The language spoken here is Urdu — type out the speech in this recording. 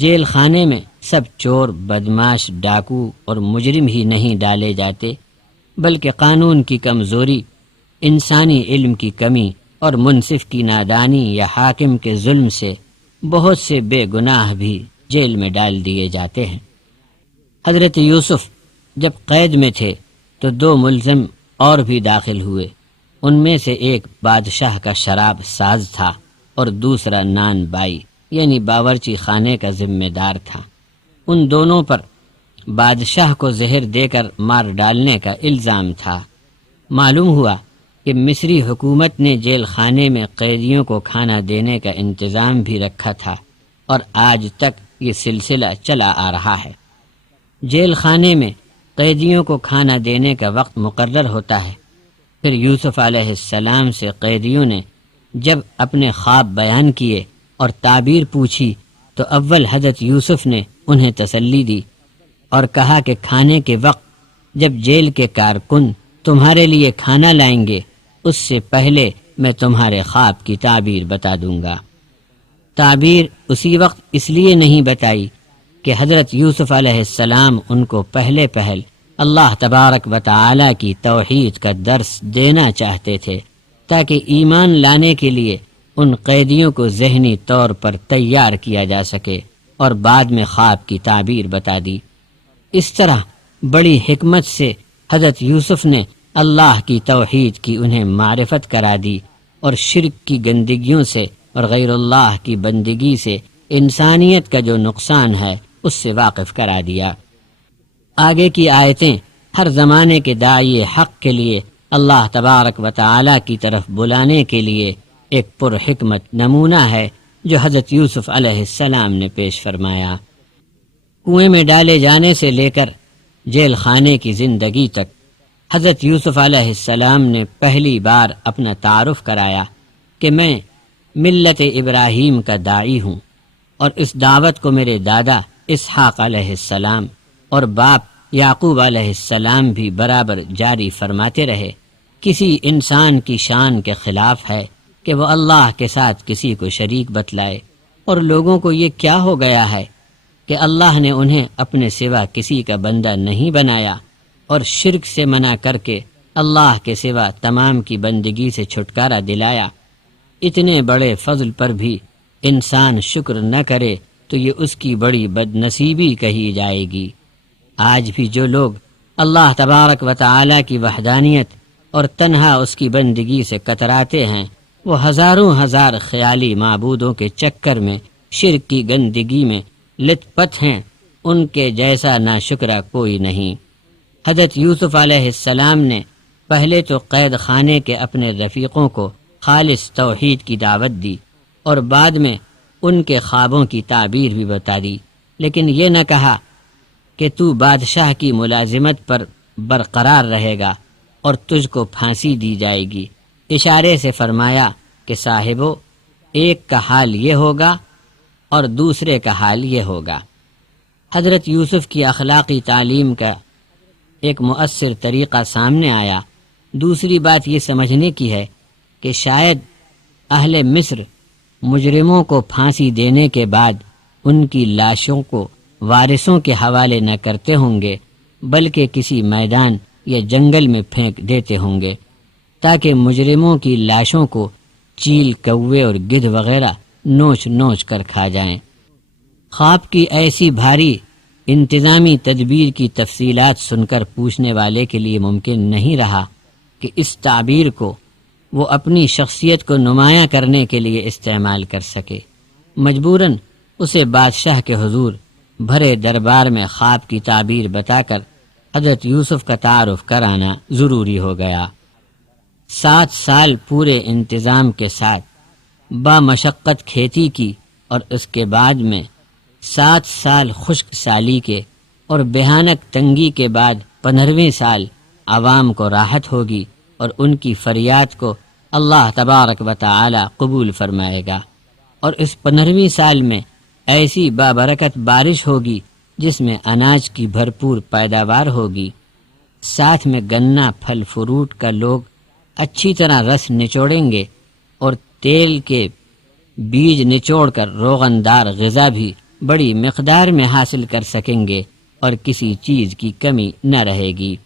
جیل خانے میں سب چور، بدماش، ڈاکو اور مجرم ہی نہیں ڈالے جاتے، بلکہ قانون کی کمزوری، انسانی علم کی کمی اور منصف کی نادانی یا حاکم کے ظلم سے بہت سے بے گناہ بھی جیل میں ڈال دیے جاتے ہیں۔ حضرت یوسف جب قید میں تھے تو 2 ملزم اور بھی داخل ہوئے۔ ان میں سے ایک بادشاہ کا شراب ساز تھا اور دوسرا نان بائی یعنی باورچی خانے کا ذمہ دار تھا۔ ان دونوں پر بادشاہ کو زہر دے کر مار ڈالنے کا الزام تھا۔ معلوم ہوا کہ مصری حکومت نے جیل خانے میں قیدیوں کو کھانا دینے کا انتظام بھی رکھا تھا، اور آج تک یہ سلسلہ چلا آ رہا ہے۔ جیل خانے میں قیدیوں کو کھانا دینے کا وقت مقرر ہوتا ہے۔ پھر یوسف علیہ السلام سے قیدیوں نے جب اپنے خواب بیان کیے اور تعبیر پوچھی تو اول حضرت یوسف نے انہیں تسلی دی اور کہا کہ کھانے کے وقت جب جیل کے کارکن تمہارے لیے کھانا لائیں گے اس سے پہلے میں تمہارے خواب کی تعبیر بتا دوں گا۔ تعبیر اسی وقت اس لیے نہیں بتائی کہ حضرت یوسف علیہ السلام ان کو پہلے پہل اللہ تبارک و تعالی کی توحید کا درس دینا چاہتے تھے، تاکہ ایمان لانے کے لیے ان قیدیوں کو ذہنی طور پر تیار کیا جا سکے، اور بعد میں خواب کی تعبیر بتا دی۔ اس طرح بڑی حکمت سے حضرت یوسف نے اللہ کی توحید کی انہیں معرفت کرا دی، اور شرک کی گندگیوں سے اور غیر اللہ کی بندگی سے انسانیت کا جو نقصان ہے اس سے واقف کرا دیا۔ آگے کی آیتیں ہر زمانے کے داعی حق کے لیے اللہ تبارک و تعالی کی طرف بلانے کے لیے ایک پرحکمت نمونہ ہے جو حضرت یوسف علیہ السلام نے پیش فرمایا۔ کنویں میں ڈالے جانے سے لے کر جیل خانے کی زندگی تک حضرت یوسف علیہ السلام نے پہلی بار اپنا تعارف کرایا کہ میں ملت ابراہیم کا داعی ہوں، اور اس دعوت کو میرے دادا اسحاق علیہ السلام اور باپ یعقوب علیہ السلام بھی برابر جاری فرماتے رہے۔ کسی انسان کی شان کے خلاف ہے کہ وہ اللہ کے ساتھ کسی کو شریک بتلائے، اور لوگوں کو یہ کیا ہو گیا ہے کہ اللہ نے انہیں اپنے سوا کسی کا بندہ نہیں بنایا، اور شرک سے منع کر کے اللہ کے سوا تمام کی بندگی سے چھٹکارا دلایا۔ اتنے بڑے فضل پر بھی انسان شکر نہ کرے تو یہ اس کی بڑی بد نصیبی کہی جائے گی۔ آج بھی جو لوگ اللہ تبارک و تعالی کی وحدانیت اور تنہا اس کی بندگی سے کتراتے ہیں، وہ ہزاروں ہزار خیالی معبودوں کے چکر میں شرک کی گندگی میں لت پت ہیں، ان کے جیسا ناشکرا کوئی نہیں۔ حضرت یوسف علیہ السلام نے پہلے تو قید خانے کے اپنے رفیقوں کو خالص توحید کی دعوت دی، اور بعد میں ان کے خوابوں کی تعبیر بھی بتا دی، لیکن یہ نہ کہا کہ تو بادشاہ کی ملازمت پر برقرار رہے گا اور تجھ کو پھانسی دی جائے گی۔ اشارے سے فرمایا کہ صاحبو، ایک کا حال یہ ہوگا اور دوسرے کا حال یہ ہوگا۔ حضرت یوسف کی اخلاقی تعلیم کا ایک مؤثر طریقہ سامنے آیا۔ دوسری بات یہ سمجھنے کی ہے کہ شاید اہل مصر مجرموں کو پھانسی دینے کے بعد ان کی لاشوں کو وارثوں کے حوالے نہ کرتے ہوں گے، بلکہ کسی میدان یا جنگل میں پھینک دیتے ہوں گے، تاکہ مجرموں کی لاشوں کو چیل، کوے اور گدھ وغیرہ نوچ نوچ کر کھا جائیں۔ خواب کی ایسی بھاری انتظامی تدبیر کی تفصیلات سن کر پوچھنے والے کے لیے ممکن نہیں رہا کہ اس تعبیر کو وہ اپنی شخصیت کو نمایاں کرنے کے لیے استعمال کر سکے۔ مجبوراً اسے بادشاہ کے حضور بھرے دربار میں خواب کی تعبیر بتا کر حضرت یوسف کا تعارف کرانا ضروری ہو گیا۔ 7 سال پورے انتظام کے ساتھ بامشقت کھیتی کی، اور اس کے بعد میں 7 سال خشک سالی کے، اور بھیانک تنگی کے بعد 15ویں سال عوام کو راحت ہوگی، اور ان کی فریاد کو اللہ تبارک و تعالی قبول فرمائے گا، اور اس 15ویں سال میں ایسی بابرکت بارش ہوگی جس میں اناج کی بھرپور پیداوار ہوگی، ساتھ میں گنا، پھل فروٹ کا لوگ اچھی طرح رس نچوڑیں گے، اور تیل کے بیج نچوڑ کر روغن دار غذا بھی بڑی مقدار میں حاصل کر سکیں گے اور کسی چیز کی کمی نہ رہے گی۔